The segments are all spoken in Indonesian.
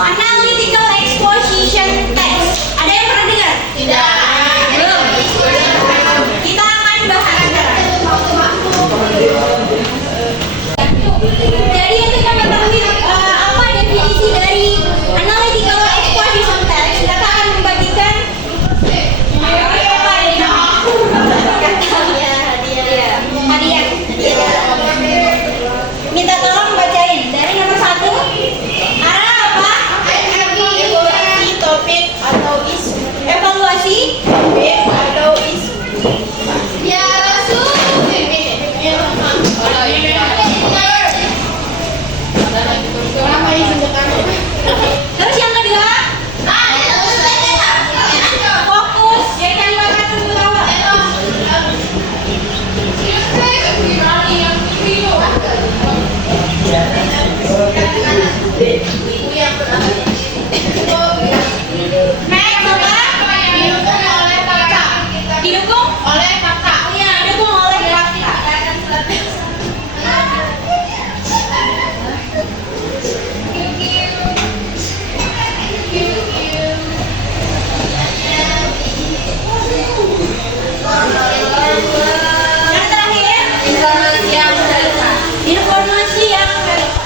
Analytical exposition text. Ada yang pernah dengar? Tidak. Belum. Kita akan bahas sekarang. Jadi untuk mengetahui apa definisi dari analytical exposition text, kita akan membagikan hadiah. Minta tolong bacain dari nomor 1. Arah apa? Evaluasi topik atau isu. Evaluasi Topik atau isu. ya langsung. Apa isu sekarang? Terus yang kedua, fokus. Jangan makan tertawa. Next apa? Didukung Oleh kakak. Iya, didukung oleh kakak. Yang terakhir, informasi yang relevan.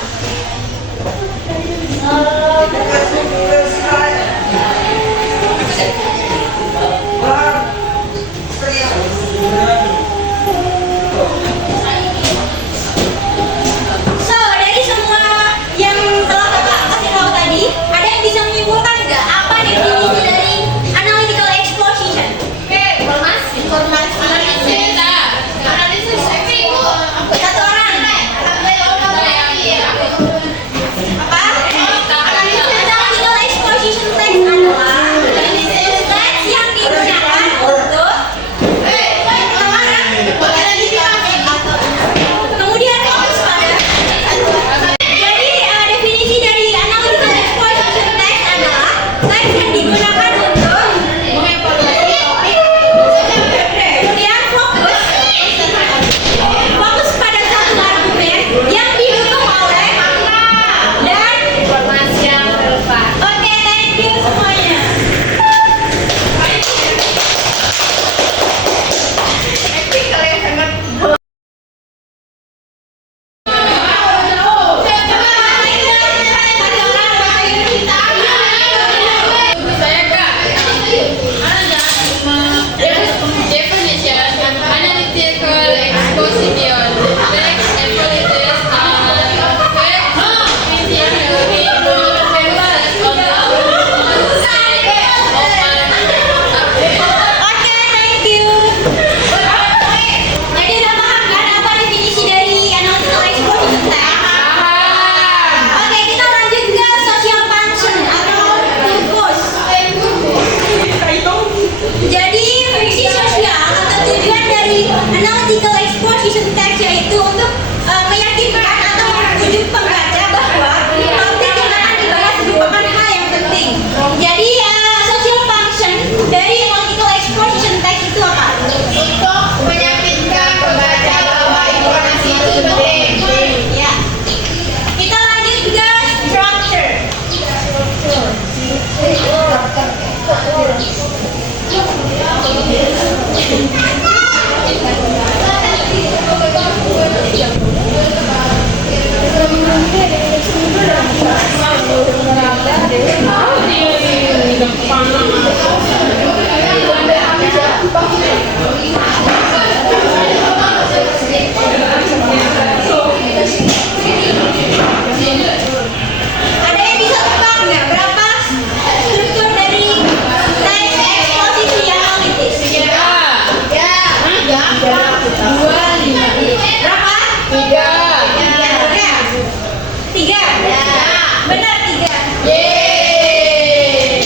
Benar 3. Yeay.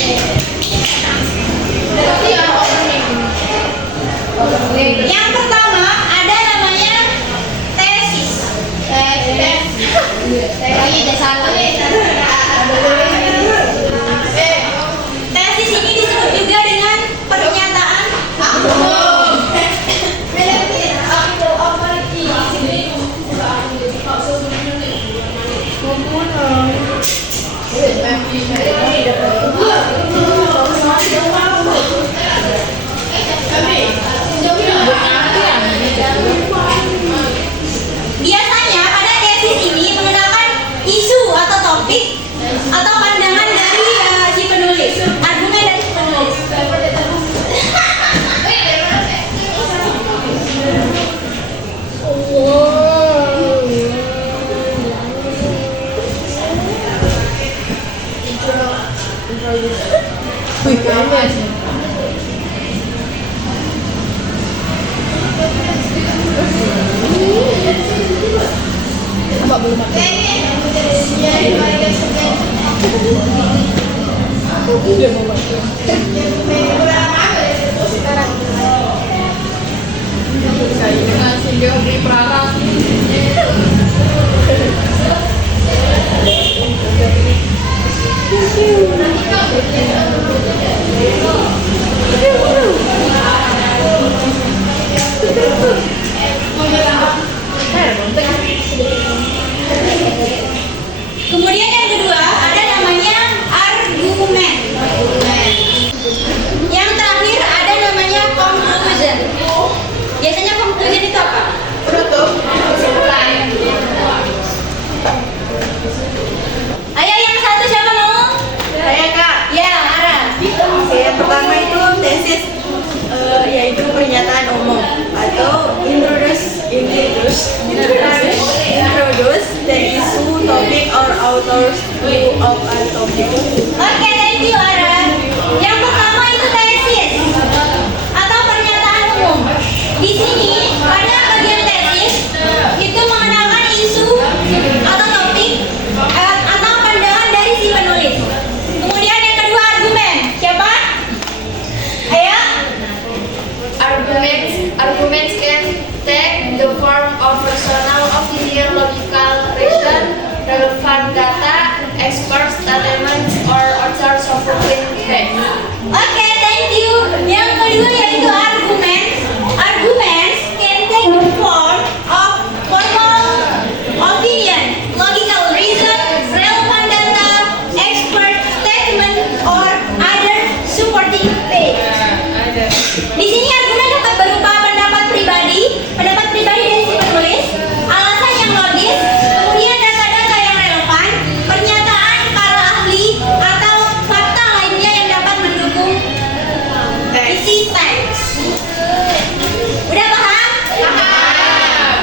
Berarti Yang pertama ada namanya tesis. Lagi tes satu. Tesis ini disebut juga dengan pernyataan Biasanya pada tesis ini mengenalkan isu atau topik atau pandangan dari si penulis, argumen dari si penulis. Kemudian yang kedua ada namanya argumen. Yang terakhir ada namanya conclusion. Biasanya conclusion itu apa? Penutup. Kesimpulan. Ayo yang satu siapa mau? Saya Kak. Ya, Ara. Oke, yang pertama itu tesis yaitu pernyataan umum atau introduce the issue, topic or author's view of a topic. Oke, thank you Ara. Yang pertama itu tesis atau pernyataan umum. Di sini pada bagian tesis itu mengenalkan isu atau topik atau pandangan dari si penulis. Kemudian yang kedua argumen. Siapa? Ayo. Arguments can take the form of personal opinion, logical reason, relevant data, expert statements, or author supporting text. Oke, thank you. Yang kedua yaitu argumen. Arguments can take the form of formal opinion, logical reason, relevant data, expert statement, or other supporting text. Di sini argumen dapat berupa pendapat pribadi dari si penulis, alasan yang logis, kemudian data-data yang relevan, pernyataan para ahli atau fakta lainnya yang dapat mendukung isi teks. Udah paham? Paham.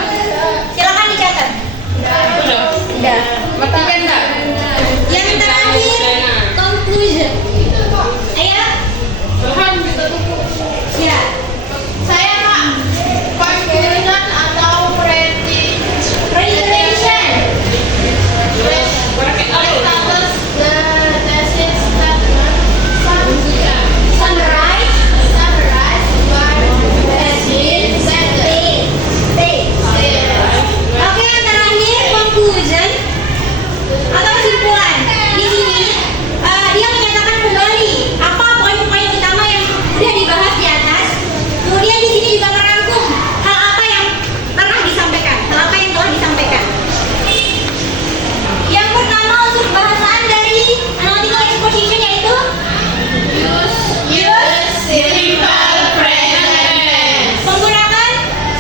Silakan dicatat. Udah. Matikan Kak. Yang terakhir, conclusion. Ayo. Ya. Saya Kak. Conclusion atau Presentation. status the thesis statement. Summarize. Summarize thesis sentence. Oke, yang terakhir conclusion atau kesimpulan. Di sini dia menyatakan kembali apa poin-poin utama yang sudah dibahas di atas. Kemudian di sini juga merangkum hal apa yang telah disampaikan. Yang pertama unsur bahasaan dari analytical exposition yaitu Simple present tense. menggunakan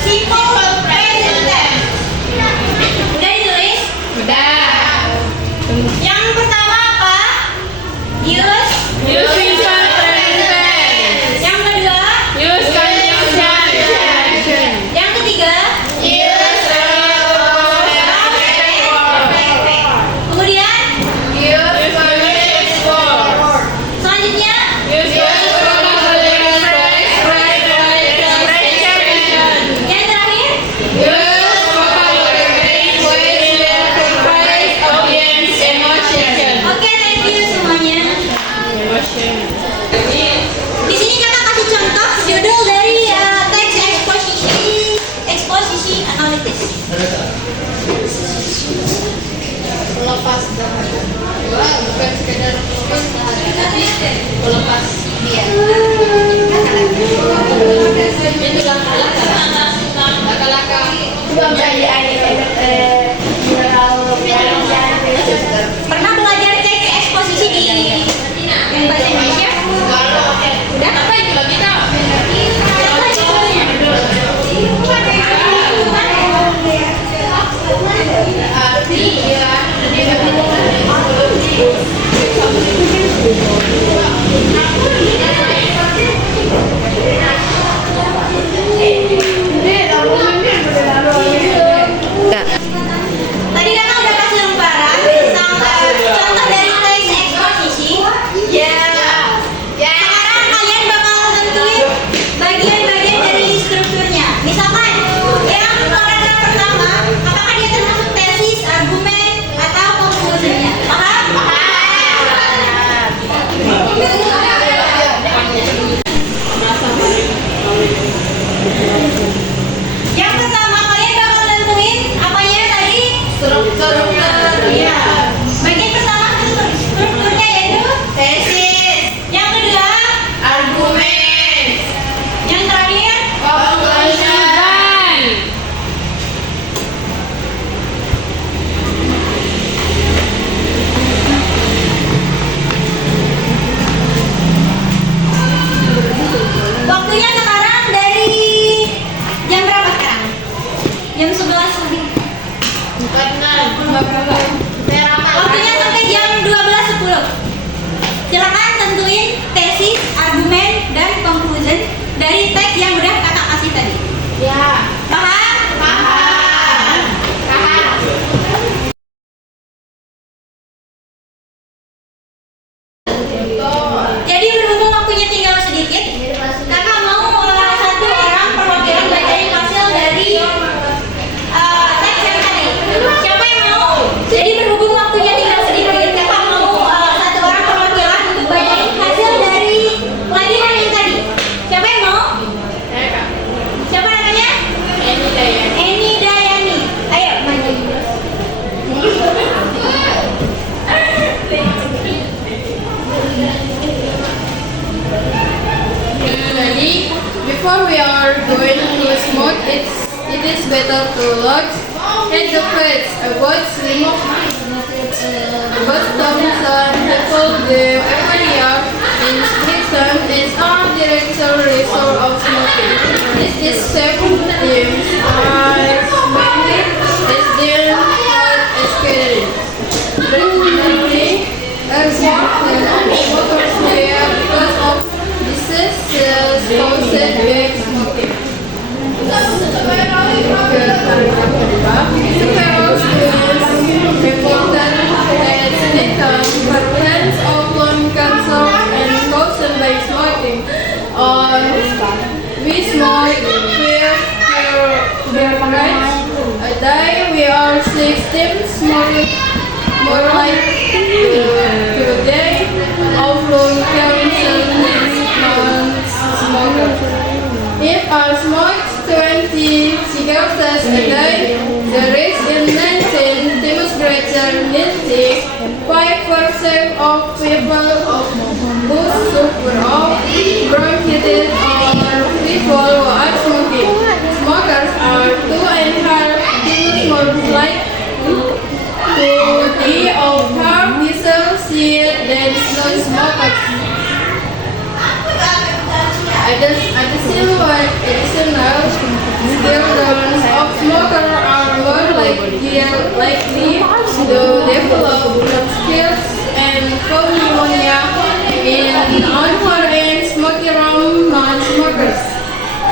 simple present tense. Udah ditulis? Udah. Yang pertama apa? Use. Use simple present tense. Yang kedua? Use conjunction. Yang ketiga? Use Kemudian? Use conjunction form. Selanjutnya? Use Yang terakhir? vocabulary which will convey audience emotion. Melepas dahaga. Dua, bukan sekedar melepas dahaga, tapi melepas dia. Itu laka-laka. Pernah belajar teks eksposisi di yang bahasa Indonesia? Udah? Apa itu lagi tak? Apa judulnya? Tadi kakak udah kasih lembaran tentang contoh dari teks eksposisi. Ya. Sekarang kalian bakal tentuin bagian-bagian dari strukturnya. Misalkan yang paragraf pertama, apakah dia termasuk tesis, argumen, atau konklusinya? Paham? Yang pertama kalian bakal tentuin apanya tadi? Struktur. Iya. Bagian pertama strukturnya yaitu tesis. Yang kedua, Argumen. yang terakhir, Conclusion. waktunya sekarang dari jam berapa sekarang? Jam 11 lebih. Waktunya sampai jam 12.10. Silakan tentuin tesis, argumen, dan conclusion dari teks yang udah kakak kasih tadi. Ya. Paham? Paham. Jadi berhubung waktunya tinggal sedikit, kakak mau satu orang perwakilan bacain hasil dari teks yang tadi. Siapa yang mau? Jadi berhubung waktunya tinggal sedikit, kakak mau satu orang perwakilan untuk bacain hasil dari pelajaran yang tadi. Siapa yang mau? Siapa namanya? Eni Dayani. Ayo maju. Jadi, before we are going to smoke, it is better to look at the facts about Thompson. People give every year inscription is a director result of smoking. This is seven teams as many as there are escalated. Recently, smokers were because of diseases caused by smoking. Several studies reported that significant prevalence of lung cancer and caused by smoking. We smoke a day. We are 6 times more likely to die of lung cancer than non-smokers. If I smoke 20 cigarettes a day, the risk is 19 times greater. 5% of people who suffer of bronchitis are people who are smoking. Smokers are 2.5 times more likely to die of heart disease than non-smokers. Additional symptoms of smokers are more likely to develop blood skills and pneumonia in unwanted smoking from non-smokers.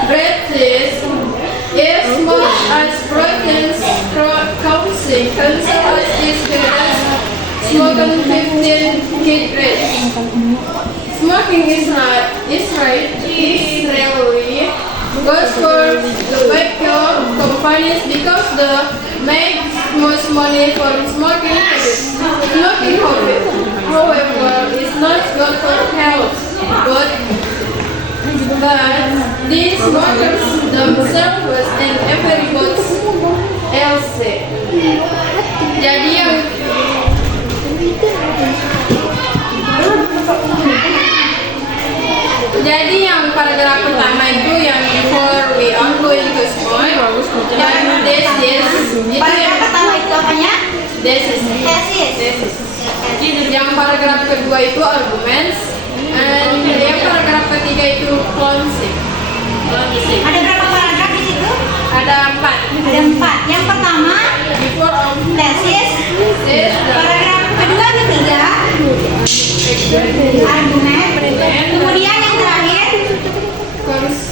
Breathless, if smoked as proteins causing cancer is smoking 15 kid rates. Smoking is rarely goes for the tobacco companies because they make most money from smoking habits. Smoking habit, however, is not good for health, but these smokers themselves and everybody else. Jadi yang Jadi yang paragraf pertama itu yang before we are going to school, dan this is itu Paragraf yang pertama itu apanya? this is. Tesis. Yang paragraf kedua itu arguments, and yang paragraf ketiga itu concept. Ada berapa paragraf di situ? Ada 4. Ada 4. Yang pertama Before of tesis, this, paragraf kedua ketiga argumen, kemudian yang terakhir concept.